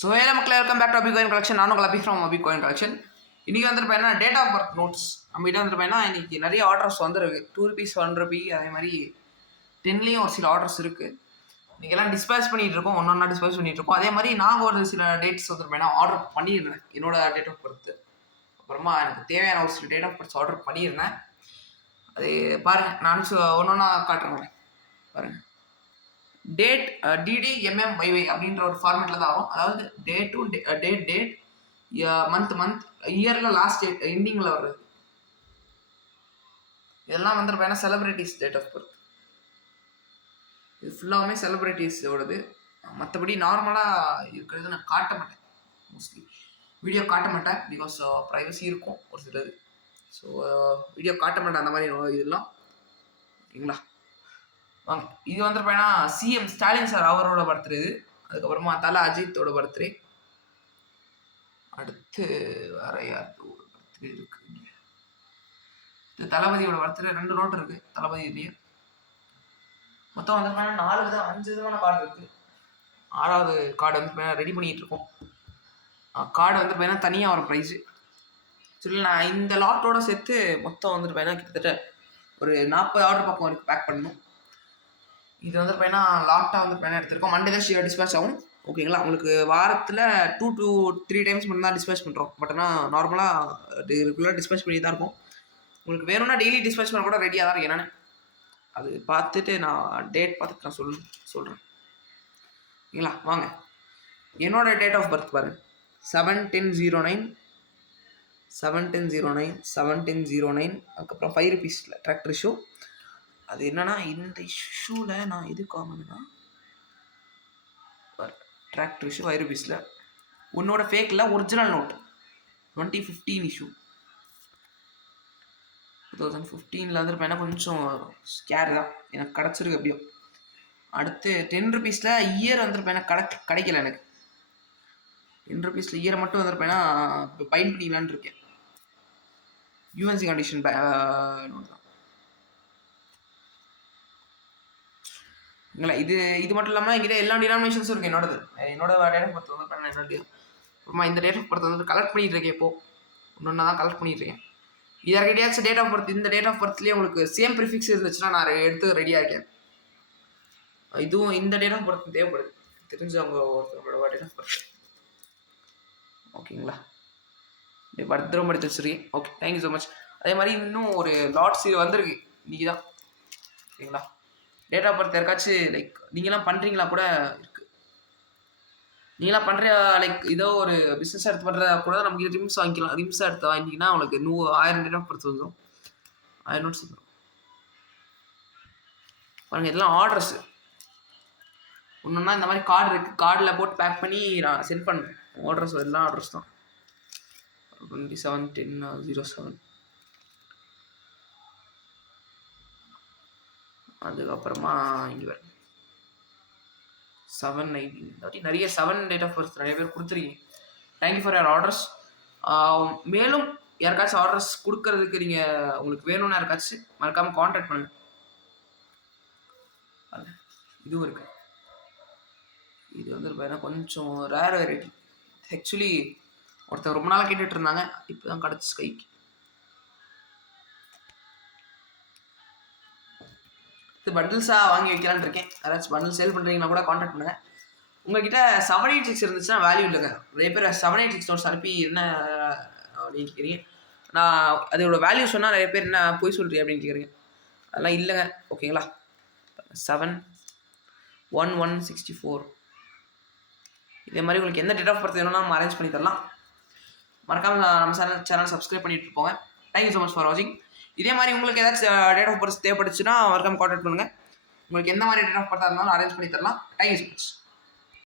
So hello மக்களே, welcome back to Abi coin collection. நானும் Abi from Abi coin collection. இன்றைக்கி வந்துருப்பேன்னா டேட் ஆஃப் பர்த் நோட்ஸ் நம்மகிட்ட வந்துருப்பேன்னா இன்றைக்கி நிறைய ஆர்டர்ஸ் வந்துருக்கு. ₹2 ₹1 அதே மாதிரி 10லேயும் ஒரு சில ஆர்டர்ஸ் இருக்குது. இன்றைக்கெல்லாம் டிஸ்பேச் பண்ணிகிட்டு இருக்கோம், ஒன்றா டிஸ்பேச் பண்ணிகிட்டு இருக்கோம். அதே மாதிரி நாங்கள் ஒரு சில டேட்ஸ் வந்துருப்பேன்னா ஆர்டர் பண்ணியிருந்தேன், என்னோட டேட் ஆஃப் பர்த்து. அப்புறமா எனக்கு தேவையான ஒரு சில டேட் ஆஃப் பர்த்ஸ் ஆர்டர் பண்ணியிருந்தேன். அது பாருங்கள், நான் ஒன்றா காட்டுறேன் பாருங்கள். டேட் DDMMYY அப்படின்ற ஒரு ஃபார்மேட்டில் தான் வரும். அதாவது டேட் மந்த் இயரில் லாஸ்ட் டேட் எண்டிங்கில் வருது. இதெல்லாம் வந்துருப்பேன்னா செலிப்ரிட்டிஸ் டேட் ஆஃப் பர்த். இது ஃபுல்லாகவுமே செலிப்ரிட்டிஸோடது. மற்றபடி நார்மலாக இருக்கிறது நான் காட்ட மாட்டேன், மோஸ்ட்லி வீடியோ காட்ட மாட்டேன். பிகாஸ் ப்ரைவசி இருக்கும் ஒரு சிலது. ஸோ வீடியோ காட்ட மாட்டேன் அந்த மாதிரி இதெல்லாம். ஓகேங்களா, வாங்க. இது வந்துருப்பேன்னா சிஎம் ஸ்டாலின் சார் அவரோட பர்த்டே இது. அதுக்கப்புறமா தலை அஜித்தோட பர்த்டே. அடுத்து வேற யாருக்கு ஒரு பர்த்டே இருக்கு? இது தளபதியோட பர்த்டே. 2 நோட் இருக்கு தளபதியிலேயே. மொத்தம் வந்துருப்பேன்னா 5 விதமான கார்டு இருக்கு. 6வது கார்டு வந்து ரெடி பண்ணிட்டு இருக்கோம். கார்டு வந்துருப்பேன்னா தனியாக ஒரு ப்ரைஸு சொல்லி நான் இந்த லாட்டோட சேர்த்து மொத்தம் வந்துருப்பேன்னா கிட்டத்தட்ட ஒரு 40 ஆர்டர் பக்கம் வரைக்கும் பேக் பண்ணணும். இது வந்துருப்பேன்னா லாட்டாக வந்துருப்பேன்னா எடுத்திருக்கோம். மண்டே தான் டிஸ்பேச் ஆகும். ஓகேங்களா, உங்களுக்கு வாரத்தில் 2 to 3 டைம்ஸ் மட்டும் தான் டிஸ்பேச் பண்ணுறோம். பட் ஆனால் நார்மலாக ரெகுலராக டிஸ்பேச் பண்ணி தான் இருக்கும். உங்களுக்கு வேணும்னா டெய்லி டிஸ்பேச் பண்ண கூட ரெடியாக தான் இருக்கு. என்னென்னு அது பார்த்துட்டு நான் டேட் பார்த்துட்டு நான் சொல்கிறேன். ஓகேங்களா, வாங்க. என்னோட டேட் ஆஃப் பர்த் பாருங்கள், 7/10/09 7/10/09 7/10/09. அதுக்கப்புறம் ₹5 ட்ராக்டர் இஷ்யூ. அது என்னன்னா, இந்த இஷ்யூவில் நான் எது காமன்னா ட்ராக்டர் இஷ்யூ ₹5 உன்னோட ஃபேக்கில் ஒரிஜினல் நோட் 2015 இஷ்யூ. 2015 வந்துருப்பேன்னா கொஞ்சம் ஸ்கேர் தான் எனக்கு கிடச்சிருக்கு எப்படியோ. அடுத்து ₹10 இயர் வந்துருப்பேன்னா கிடைக்கல எனக்கு. ₹10 இயரை மட்டும் வந்துருப்பேன்னா இப்போ பைன் பண்ணிக்கலான்னு இருக்கேன். யூஎன்சி கண்டிஷன் நோட் தான். இது இது மட்டும் இல்லாமல் எங்கிட்ட எல்லா டினாமினேஷன்ஸும் இருக்குது. என்னோட டேட் ஆஃப் பர்த் வந்து பண்ண என்னோட அப்புறமா இந்த டேட் ஆஃப் பர்த் வந்து கலெக்ட் பண்ணிட்டு இருக்கேன். இப்போது ஒன்று தான் கலெக்ட் பண்ணிட்டு இருக்கேன். இதற்கிடையாச்சும் டேட் ஆஃப் பர்த் இந்த டேட் ஆஃப் பர்த்லேயே உங்களுக்கு சேம் ப்ரிஃபிக்ஸ் இருந்துச்சுன்னா நான் எடுத்து ரெடியாக இருக்கேன். இதுவும் இந்த டேட் ஆஃப் பர்த் தேவைப்படுது, தெரிஞ்சவங்க ஒருத்தவங்களோட டேட் ஆஃப் பர்த். ஓகேங்களா, பத்திரம் எடுத்து வச்சுருக்கேன். Okay, thank you so much. அதே மாதிரி இன்னும் ஒரு லாட்ஸ் இது வந்திருக்கு இன்றைக்கி தான். ஓகேங்களா, டேட் ஆஃப் பர்த் யாருக்காச்சும் லைக் நீங்களாம் பண்ணுறீங்களா கூட இருக்குது. நீங்களாம் பண்ணுற லைக் ஏதோ ஒரு பிஸ்னஸ் எடுத்து பண்ணுறதா கூட நமக்கு ரிம்ஸ் வாங்கிக்கலாம். ரிம்ஸாக எடுத்து வாங்கிட்டீங்கன்னா உங்களுக்கு 1000 டேட் ஆஃப் பர்த் வந்துடும், 1000 நோட்ஸ் வந்துடும். பாருங்கள், இதெல்லாம் ஆர்டர்ஸு. ஒன்றுன்னா இந்த மாதிரி கார்டு இருக்குது, கார்டில் போட்டு பேக் பண்ணி நான் சென்ட் பண்ணுறேன். ஆர்டர்ஸ் எல்லாம் ஆர்டர்ஸ் தான். 27/10/07. அதுக்கப்புறமா இங்கே வரும் 7/19. நிறைய 7 டேட் ஆஃப் பர்த் நிறைய பேர் கொடுத்துருக்கீங்க. Thank you for your orders. மேலும் யாருக்காச்சும் ஆர்டர்ஸ் கொடுக்கறதுக்கு நீங்கள் உங்களுக்கு வேணும்னு யாருக்காச்சும் மறக்காமல் கான்டாக்ட் பண்ணுங்கள். இதுவும் இருக்குது. இது வந்து கொஞ்சம் ரேர் வெரைட்டி. ஆக்சுவலி ஒருத்தர் ரொம்ப நாளாக கேட்டுட்டு இருந்தாங்க, இப்போ தான் கிடச்சி கைக்கு. இது பண்டில்ஸாக வாங்கி வைக்கலான்னு இருக்கேன். யாராச்சும் பண்டில் சேல் பண்ணுறீங்கன்னா கூட கான்டாக்ட் பண்ணுங்கள். உங்கள்கிட்ட 786 இருந்துச்சுன்னா வேல்யூ இல்லைங்க. நிறைய பேர் 786 நோட்ஸ் அனுப்பி என்ன அப்படின்னு கேட்குறீங்க. நான் அதோட வேல்யூ சொன்னால் நிறைய பேர் என்ன போய் சொல்கிறீங்க அப்படின்னு கேட்குறீங்க. அதெல்லாம் இல்லைங்க. ஓகேங்களா, 7/11/64. இதே மாதிரி உங்களுக்கு எந்த டேட் ஆஃப் பர்த் வேணும்னா நம்ம அரேஞ்ச் பண்ணி தரலாம். மறக்காமல் நம்ம சேனல் சப்ஸ்கிரைப் பண்ணிட்டு இருப்போங்க. தேங்க்யூ ஸோ மச் ஃபார் வாட்சிங். இதே மாதிரி உங்களுக்கு ஏதாச்சும் டேட் ஆஃப் பர்த் தேவைப்படுச்சுன்னா மறக்காமல் கான்டாக்ட் பண்ணுங்கள். உங்களுக்கு எந்த மாதிரி டேட் ஆஃப் பர்த்தாக இருந்தாலும் அரேஞ்ச் பண்ணி தரலாம். Thank you so much.